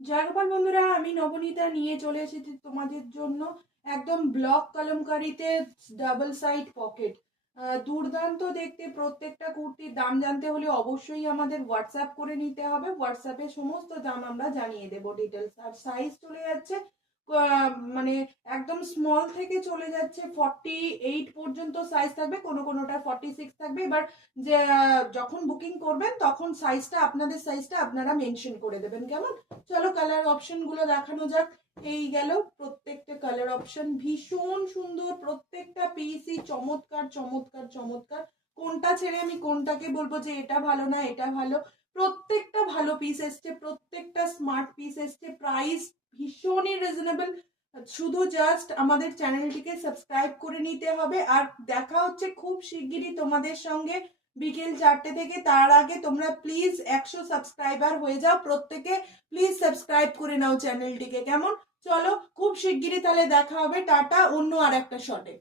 জয় গোপাল বন্ধুরা, আমি নবনীতা নিয়ে চলে এসেছি তোমাদের জন্য একদম ব্লক কলমকারিতে ডাবল সাইড পকেট। দুর্দান্ত দেখতে। প্রত্যেকটা কুর্তির দাম জানতে হলে অবশ্যই আমাদের হোয়াটসঅ্যাপ করে নিতে হবে। হোয়াটসঅ্যাপে সমস্ত দাম আমরা জানিয়ে দেবো ডিটেলস। আর সাইজ চলে যাচ্ছে মানে একদম স্মল থেকে চলে যাচ্ছে 48 পর্যন্ত সাইজ থাকবে, কোনো কোনোটা 46 থাকবে। এবার যে যখন বুকিং করবেন তখন সাইজটা, আপনাদের সাইজটা আপনারা মেনশন করে দেবেন, কেমন? চলো কালার অপশন গুলো দেখানো যাক। এই গেল প্রত্যেকটা কালার অপশন, ভীষণ সুন্দর প্রত্যেকটা পিসই, চমৎকার চমৎকার চমৎকার। কোনটা ছেড়ে আমি কোনটাকে বলবো যে এটা ভালো না এটা ভালো? প্রত্যেকটা ভালো পিস এসছে, প্রত্যেকটা স্মার্ট পিস এসছে। প্রাইস ভীষণই রিজনেবল। শুধু জাস্ট আমাদের চ্যানেলটিকে সাবস্ক্রাইব করে নিতে হবে। আর দেখা হচ্ছে খুব শিগগিরই তোমাদের সঙ্গে বিকেল 4টে থেকে। তার আগে তোমরা প্লিজ 100 সাবস্ক্রাইবার হয়ে যাও প্রত্যেকে। প্লিজ সাবস্ক্রাইব করে নাও চ্যানেলটিকে, কেমন? চলো খুব শিগগিরই তাহলে দেখা হবে। টাটা, অন্য আর একটা শটে।